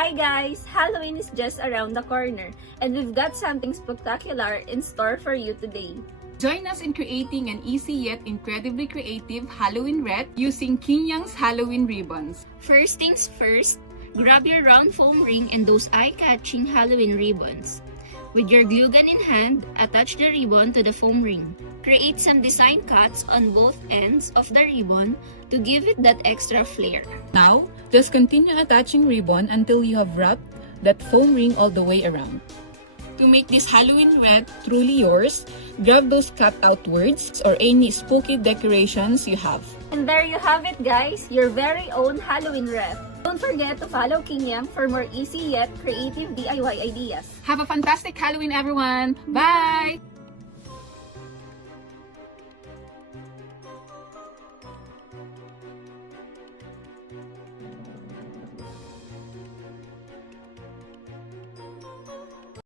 Hi guys! Halloween is just around the corner and we've got something spectacular in store for you today. Join us in creating an easy yet incredibly creative Halloween wreath using King Young's Halloween ribbons. First things first, grab your round foam ring and those eye-catching Halloween ribbons. With your glue gun in hand, attach the ribbon to the foam ring. Create some design cuts on both ends of the ribbon to give it that extra flair. Now, just continue attaching ribbon until you have wrapped that foam ring all the way around. To make this Halloween wreath truly yours, grab those cut-out words or any spooky decorations you have. And there you have it guys, your very own Halloween wreath. Don't forget to follow King Yang for more easy yet creative DIY ideas. Have a fantastic Halloween, everyone! Bye!